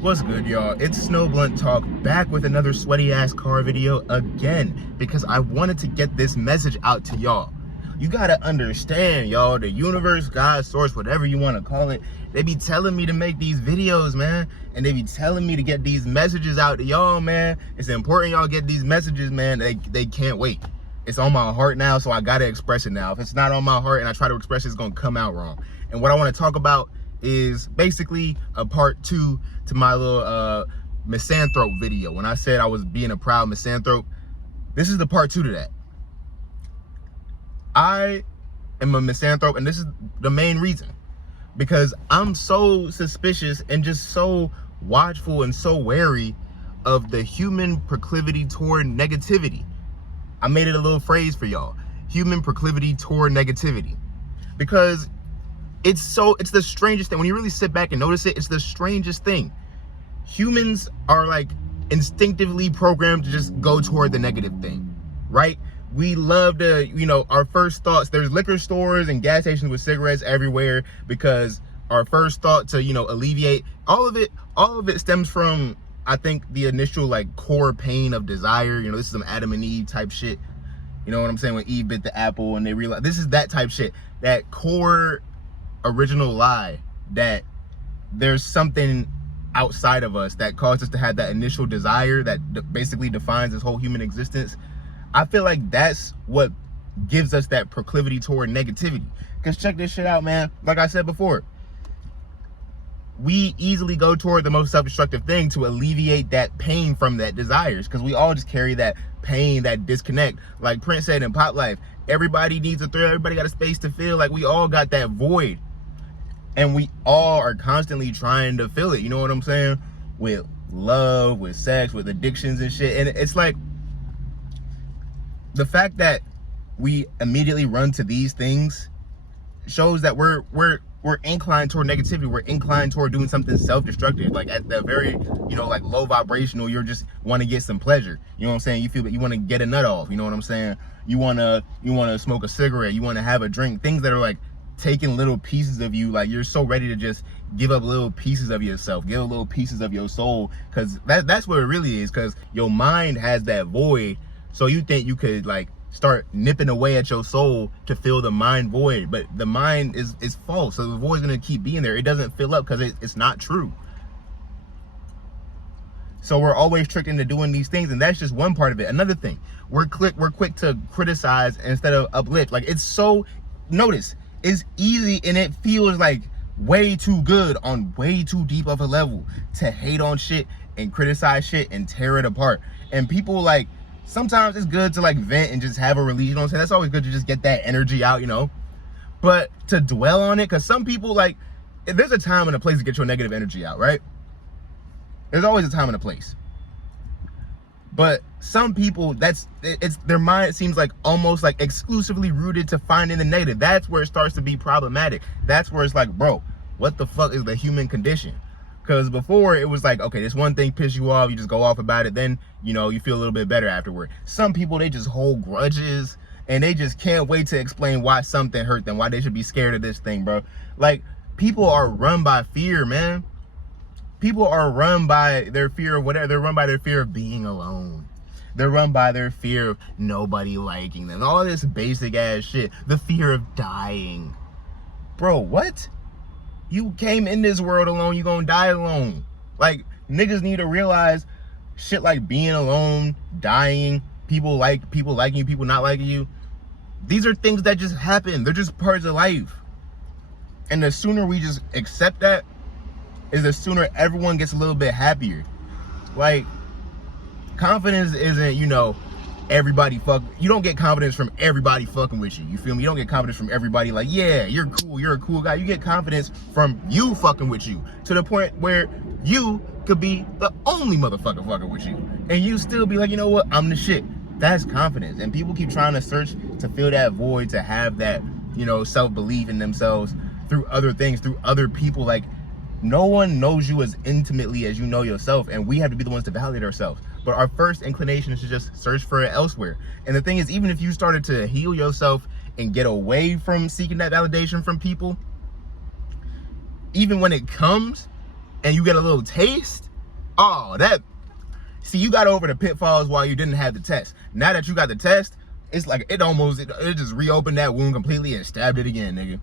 What's good, y'all? It's Snow Blunt Talk, back with another sweaty ass car video again, because I wanted to get this message out to y'all. You gotta understand, y'all, the universe, God, source, whatever you want to call it, they be telling me to make these videos, man, and they be telling me to get these messages out to y'all, man. It's important y'all get these messages, man. They can't wait. It's on my heart now, so I gotta express it now. If it's not on my heart and I try to express it, it's gonna come out wrong. And what I want to talk about is basically a part 2 to my little misanthrope video. When I said I was being a proud misanthrope, this is the part 2 to that. I am a misanthrope, and this is the main reason, because I'm so suspicious and just so watchful and so wary of the human proclivity toward negativity. I made it a little phrase for y'all: human proclivity toward negativity, because it's the strangest thing. When you really sit back and notice it, it's the strangest thing. Humans are like instinctively programmed to just go toward the negative thing, right? We love to, our first thoughts, there's liquor stores and gas stations with cigarettes everywhere, because our first thought to, alleviate all of it stems from, I think, the initial like core pain of desire. This is some Adam and Eve type shit. You know what I'm saying? When Eve bit the apple and they realized, this is that type shit, that core original lie that there's something outside of us that caused us to have that initial desire that basically defines this whole human existence. I feel like that's what gives us that proclivity toward negativity. Because check this shit out, man. Like I said before, we easily go toward the most self-destructive thing to alleviate that pain from that desires, because we all just carry that pain, that disconnect. Like Prince said in Pop Life, everybody needs a thrill, everybody got a space to feel. Like, we all got that void, and we all are constantly trying to fill it, you know what I'm saying? With love, with sex, with addictions and shit. And it's like, the fact that we immediately run to these things shows that we're inclined toward negativity. We're inclined toward doing something self-destructive. Like, at the very, like low vibrational, you're just want to get some pleasure. You know what I'm saying? You feel that you want to get a nut off. You know what I'm saying? You want to smoke a cigarette. You want to have a drink. Things that are like taking little pieces of you. Like, you're so ready to just give up little pieces of yourself, give up little pieces of your soul, because that's what it really is. Because your mind has that void, so you think you could like start nipping away at your soul to fill the mind void, but the mind is false. So the void's gonna keep being there. It doesn't fill up because it's not true. So we're always tricked into doing these things, and that's just one part of it. Another thing, we're quick to criticize instead of uplift. Like, notice, it's easy and it feels like way too good on way too deep of a level to hate on shit and criticize shit and tear it apart. And people, like, sometimes it's good to like vent and just have a release, you know what I'm saying? That's always good to just get that energy out, but to dwell on it, because some people, like, there's a time and a place to get your negative energy out, right? There's always a time and a place. But some people, their mind seems like almost like exclusively rooted to finding the negative. That's where it starts to be problematic. That's where it's like, bro, what the fuck is the human condition? Because before, it was like, okay, this one thing pisses you off, you just go off about it, then, you feel a little bit better afterward. Some people, they just hold grudges, and they just can't wait to explain why something hurt them, why they should be scared of this thing, bro. Like, people are run by fear, man. People are run by their fear of whatever. They're run by their fear of being alone. They're run by their fear of nobody liking them. All this basic ass shit. The fear of dying. Bro, what? You came in this world alone, you gonna die alone. Like, niggas need to realize shit like being alone, dying, people liking you, people not liking you. These are things that just happen. They're just parts of life. And the sooner we just accept that, is the sooner everyone gets a little bit happier. Like, confidence isn't, everybody you don't get confidence from everybody fucking with you. You feel me? You don't get confidence from everybody like, yeah, you're cool, you're a cool guy. You get confidence from you fucking with you, to the point where you could be the only motherfucker fucking with you, and you still be like, you know what, I'm the shit. That's confidence. And people keep trying to search to fill that void, to have that, self-belief in themselves through other things, through other people. Like, no one knows you as intimately as you know yourself, and we have to be the ones to validate ourselves. But our first inclination is to just search for it elsewhere. And the thing is, even if you started to heal yourself and get away from seeking that validation from people, even when it comes and you get a little taste, Oh, see, you got over the pitfalls while you didn't have the test. Now that you got the test, it's like it just reopened that wound completely and stabbed it again, nigga.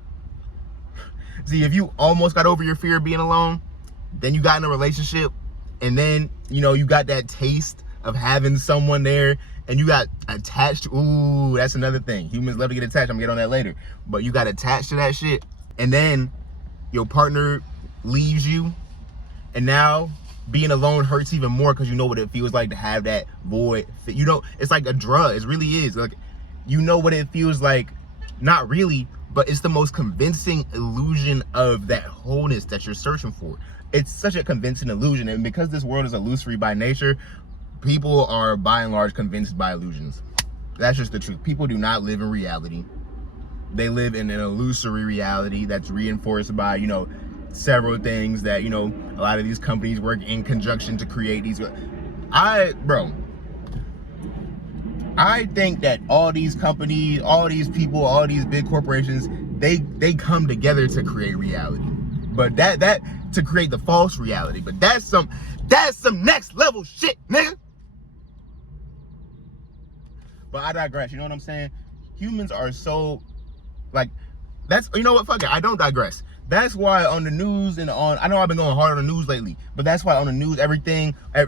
See, if you almost got over your fear of being alone, then you got in a relationship, and then, you know, you got that taste of having someone there, and you got attached. Ooh, that's another thing. Humans love to get attached. I'm gonna get on that later. But you got attached to that shit, and then your partner leaves you, and now being alone hurts even more because you know what it feels like to have that void. You know, it's like a drug. It really is. Like, you know what it feels like. Not really, but it's the most convincing illusion of that wholeness that you're searching for. It's such a convincing illusion, and because this world is illusory by nature, people are by and large convinced by illusions. That's just the truth. People do not live in reality. They live in an illusory reality that's reinforced by, you know, several things that, you know, a lot of these companies work in conjunction to create these. I think that all these companies, all these people, all these big corporations, they come together to create reality. But that to create the false reality. But that's some next level shit, nigga. But I digress. You know what I'm saying? Humans are so, like, that's, you know what, fuck it, I don't digress. That's why on the news and I know I've been going hard on the news lately, but that's why on the news,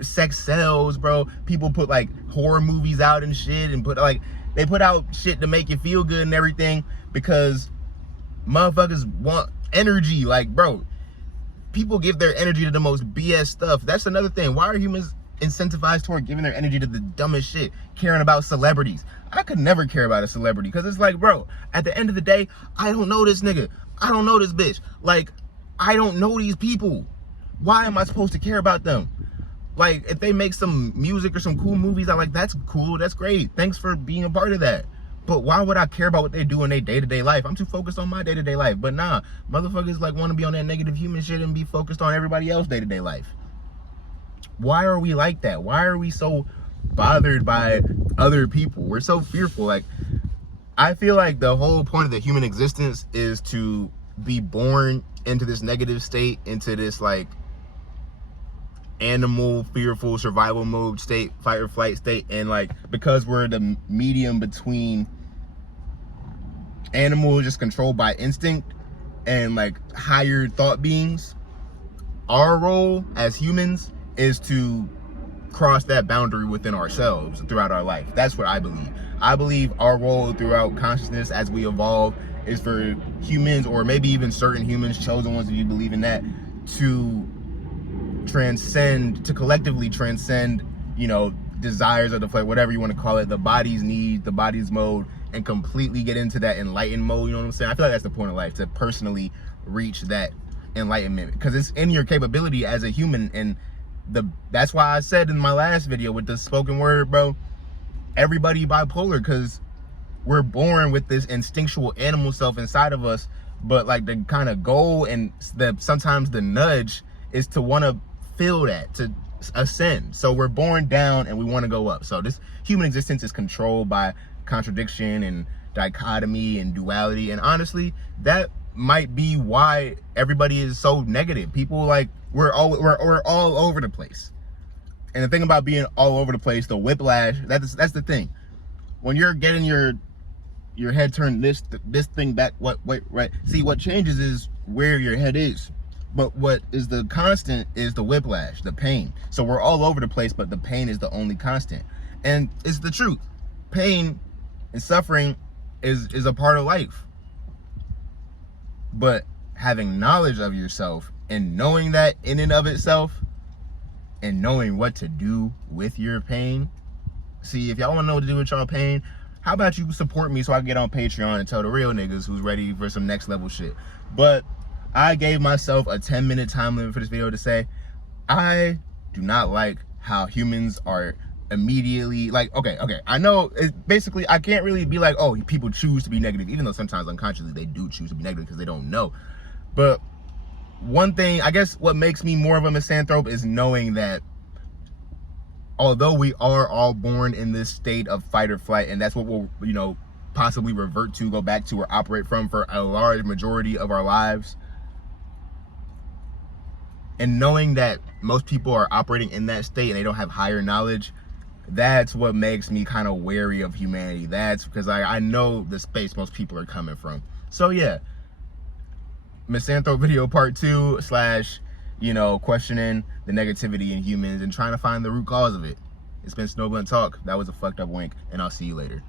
sex sells, bro. People put like horror movies out and shit, and they put out shit to make you feel good and everything, because motherfuckers want energy. Like, bro, people give their energy to the most BS stuff. That's another thing. Why are humans incentivized toward giving their energy to the dumbest shit, caring about celebrities? I could never care about a celebrity, because it's like, bro, at the end of the day, I don't know this nigga. I don't know this bitch. Like, I don't know these people. Why am I supposed to care about them? Like, if they make some music or some cool movies, I'm like, that's cool, that's great. Thanks for being a part of that. But why would I care about what they do in their day-to-day life? I'm too focused on my day-to-day life. But nah, motherfuckers like want to be on that negative human shit and be focused on everybody else's day-to-day life. Why are we like that? Why are we so bothered by other people? We're so fearful. Like, I feel like the whole point of the human existence is to be born into this negative state, into this like animal, fearful, survival mode state, fight or flight state. And like, because we're the medium between animals just controlled by instinct and like higher thought beings, our role as humans is to cross that boundary within ourselves throughout our life. That's what I believe. I believe our role throughout consciousness as we evolve is for humans, or maybe even certain humans, chosen ones if you believe in that, to transcend, to collectively transcend, you know, desires of the flesh, whatever you want to call it, the body's need, the body's mode, and completely get into that enlightened mode. You know what I'm saying? I feel like that's the point of life, to personally reach that enlightenment, because it's in your capability as a human. And that's why I said in my last video with the spoken word, bro, everybody bipolar, because we're born with this instinctual animal self inside of us, but like the kind of goal and sometimes the nudge is to want to feel that, to ascend. So we're born down and we want to go up. So this human existence is controlled by contradiction and dichotomy and duality, and honestly, that might be why everybody is so negative. People, like, we're all over the place. And the thing about being all over the place, the whiplash, that's the thing. When you're getting your head turned this thing back, right? See, what changes is where your head is. But what is the constant is the whiplash, the pain. So we're all over the place, but the pain is the only constant. And it's the truth. Pain and suffering is a part of life. But having knowledge of yourself and knowing that in and of itself, and knowing what to do with your pain. See, if y'all want to know what to do with y'all pain, how about you support me so I can get on Patreon and tell the real niggas who's ready for some next level shit. But I gave myself a 10-minute time limit for this video to say, I do not like how humans are immediately like, okay, I know basically I can't really be like, oh, people choose to be negative, even though sometimes unconsciously they do choose to be negative because they don't know. But one thing, I guess what makes me more of a misanthrope is knowing that although we are all born in this state of fight or flight, and that's what we'll, you know, possibly revert to, go back to, or operate from for a large majority of our lives, And knowing that most people are operating in that state and they don't have higher knowledge, that's what makes me kind of wary of humanity. That's because I know the space most people are coming from. So yeah, Misanthrope video part 2 / questioning the negativity in humans and trying to find the root cause of it. It's been Snowblunt Talk. That was a fucked up wink, and I'll see you later.